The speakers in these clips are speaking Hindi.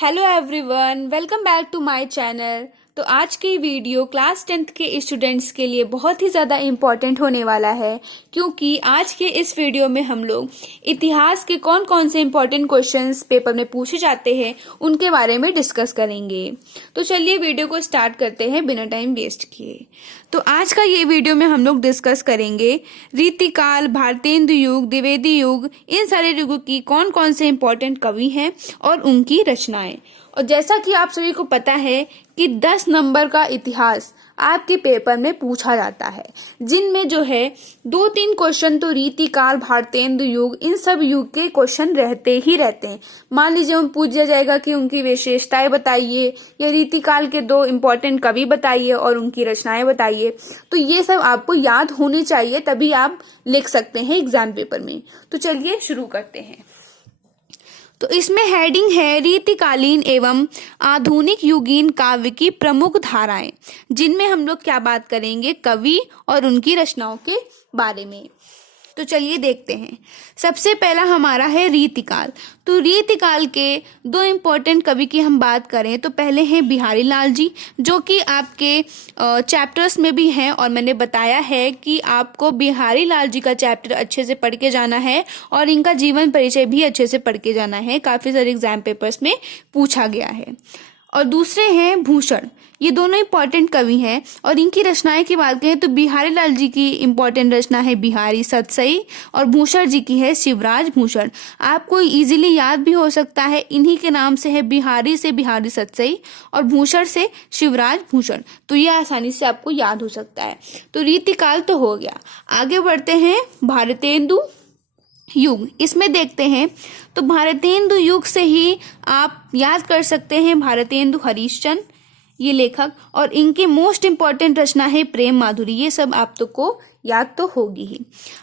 Hello everyone, welcome back to my channel. तो आज की वीडियो क्लास 10th के स्टूडेंट्स के लिए बहुत ही ज़्यादा इम्पॉर्टेंट होने वाला है, क्योंकि आज के इस वीडियो में हम लोग इतिहास के कौन कौन से इम्पॉर्टेंट क्वेश्चंस पेपर में पूछे जाते हैं उनके बारे में डिस्कस करेंगे। तो चलिए वीडियो को स्टार्ट करते हैं बिना टाइम वेस्ट किए। तो आज का ये वीडियो में हम लोग डिस्कस करेंगे रीतिकाल, भारतेंदु युग, द्विवेदी युग, इन सारे युगों की कौन कौन से इम्पोर्टेंट कवि हैं और उनकी रचनाएं। और जैसा कि आप सभी को पता है कि 10 नंबर का इतिहास आपके पेपर में पूछा जाता है, जिनमें जो है 2-3 क्वेश्चन तो रीतिकाल, भारतेंदु युग, इन सब युग के क्वेश्चन रहते ही रहते हैं। मान लीजिए हम पूछा जाएगा कि उनकी विशेषताएं बताइए या रीतिकाल के 2 इम्पोर्टेंट कवि बताइए और उनकी रचनाएं बताइए, तो ये सब आपको याद होनी चाहिए, तभी आप लिख सकते हैं एग्जाम पेपर में। तो चलिए शुरू करते हैं। तो इसमें हेडिंग है रीतिकालीन एवं आधुनिक युगीन काव्य की प्रमुख धाराएं, जिनमें हम लोग क्या बात करेंगे, कवि और उनकी रचनाओं के बारे में। तो चलिए देखते हैं। सबसे पहला हमारा है रीतिकाल। तो रीतिकाल के 2 इम्पोर्टेंट कवि की हम बात करें तो पहले हैं बिहारी लाल जी, जो कि आपके चैप्टर्स में भी हैं और मैंने बताया है कि आपको बिहारी लाल जी का चैप्टर अच्छे से पढ़ के जाना है और इनका जीवन परिचय भी अच्छे से पढ़ के जाना है। काफ़ी सारे एग्जाम पेपर्स में पूछा गया है। और दूसरे हैं भूषण। ये दोनों इम्पॉर्टेंट कवि हैं और इनकी रचनाएं की बात करें तो बिहारी लाल जी की इम्पॉर्टेंट रचना है बिहारी सतसई और भूषण जी की है शिवराज भूषण। आपको इजीली याद भी हो सकता है, इन्हीं के नाम से है, बिहारी से बिहारी सतसई और भूषण से शिवराज भूषण। तो ये आसानी से आपको याद हो सकता है। तो रीतिकाल तो हो गया। आगे बढ़ते हैं भारतेंदु युग। इसमें देखते हैं तो भारतेंदु युग से ही आप याद कर सकते हैं भारतेंदु हरिश्चंद्र, ये लेखक, और इनकी मोस्ट इम्पॉर्टेंट रचना है प्रेम माधुरी। ये सब आप तो को याद तो होगी ही।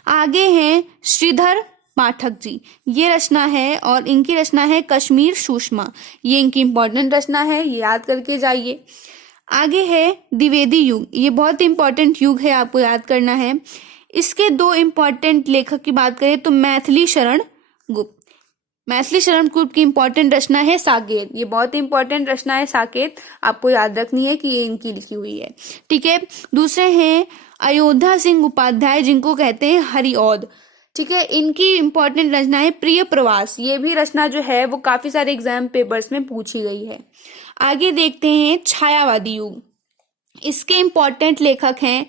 आगे हैं श्रीधर पाठक जी, ये रचना है और इनकी रचना है कश्मीर सुषमा। ये इनकी इम्पॉर्टेंट रचना है, ये याद करके जाइए। आगे है द्विवेदी युग। ये बहुत इंपॉर्टेंट युग है, आपको याद करना है। इसके 2 इम्पॉर्टेंट लेखक की बात करें तो मैथिली शरण गुप्त। मैथिली शरण गुप्त की इम्पॉर्टेंट रचना है साकेत। ये बहुत इंपॉर्टेंट रचना है साकेत, आपको याद रखनी है कि ये इनकी लिखी हुई है। ठीक है। दूसरे हैं अयोध्या सिंह उपाध्याय, जिनको कहते हैं हरिऔध। ठीक है। इनकी इम्पॉर्टेंट रचना है प्रिय प्रवास। ये भी रचना जो है वो काफी सारे एग्जाम पेपर्स में पूछी गई है। आगे देखते हैं छायावादी युग। इसके इम्पॉर्टेंट लेखक हैं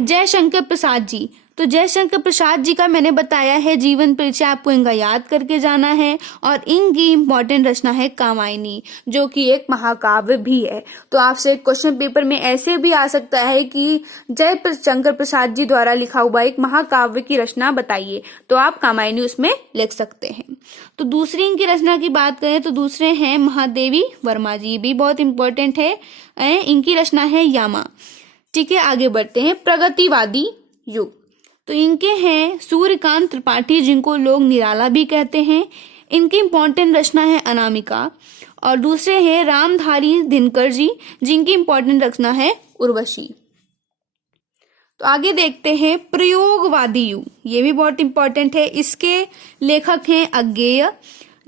जयशंकर प्रसाद जी। तो जयशंकर प्रसाद जी का मैंने बताया है जीवन परिचय, आपको इनका याद करके जाना है। और इनकी इम्पॉर्टेंट रचना है कामायनी, जो कि एक महाकाव्य भी है। तो आपसे क्वेश्चन पेपर में ऐसे भी आ सकता है कि जयशंकर प्रसाद जी द्वारा लिखा हुआ एक महाकाव्य की रचना बताइए, तो आप कामायनी उसमें लिख सकते हैं। तो दूसरी इनकी रचना की बात करें तो दूसरे हैं महादेवी वर्मा जी, भी बहुत इंपॉर्टेंट है। इनकी रचना है यामा। ठीक है। आगे बढ़ते हैं प्रगतिवादी युग। तो इनके हैं सूर्यकांत त्रिपाठी, जिनको लोग निराला भी कहते हैं। इनकी इम्पोर्टेंट रचना है अनामिका। और दूसरे हैं रामधारी दिनकर जी, जिनकी इम्पोर्टेंट रचना है उर्वशी। तो आगे देखते हैं प्रयोगवादी युग। ये भी बहुत इंपॉर्टेंट है। इसके लेखक हैं अज्ञेय,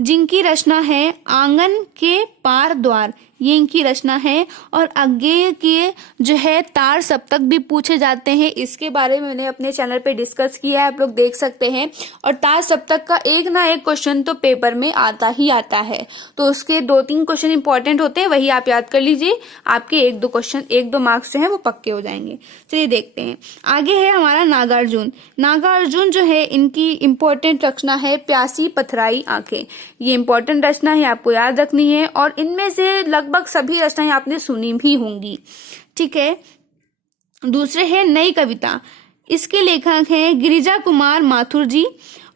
जिनकी रचना है आंगन के पार द्वार। ये इनकी रचना है। और अज्ञेय के जो है तार सप्तक भी पूछे जाते हैं। इसके बारे में मैंने अपने चैनल पे डिस्कस किया है, आप लोग देख सकते हैं। और तार सप्तक का एक ना एक क्वेश्चन तो पेपर में आता ही आता है। तो उसके 2-3 क्वेश्चन इंपॉर्टेंट होते हैं, वही आप याद कर लीजिए, आपके 1-2 क्वेश्चन 1-2 मार्क्स जो है वो पक्के हो जाएंगे। चलिए देखते हैं। आगे है हमारा नागार्जुन। नागार्जुन जो है, इनकी इम्पोर्टेंट रचना है प्यासी पथराई आंखें। ये इंपॉर्टेंट रचना है, आपको याद रखनी है। और इनमें से लगभग सभी रचनाएं आपने सुनी भी होंगी। ठीक है। दूसरे हैं नई कविता। इसके लेखक हैं गिरिजा कुमार माथुर जी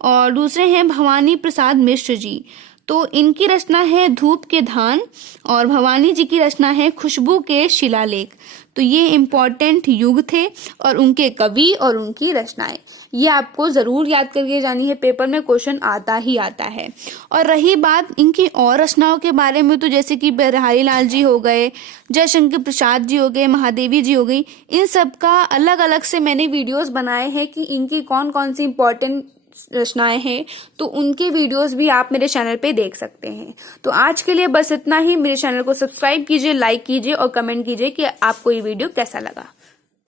और दूसरे हैं भवानी प्रसाद मिश्र जी। तो इनकी रचना है धूप के धान और भवानी जी की रचना है खुशबू के शिलालेख। तो ये इम्पॉर्टेंट युग थे और उनके कवि और उनकी रचनाएं, ये आपको जरूर याद करके जानी है, पेपर में क्वेश्चन आता ही आता है। और रही बात इनकी और रचनाओं के बारे में, तो जैसे कि बिहारी लाल जी हो गए, जयशंकर प्रसाद जी हो गए, महादेवी जी हो गई, इन सब का अलग अलग से मैंने वीडियोस बनाए हैं कि इनकी कौन कौन सी इम्पोर्टेंट रचनाएं हैं तो उनके वीडियोस भी आप मेरे चैनल पे देख सकते हैं। तो आज के लिए बस इतना ही। मेरे चैनल को सब्सक्राइब कीजिए, लाइक कीजिए और कमेंट कीजिए कि आपको ये वीडियो कैसा लगा।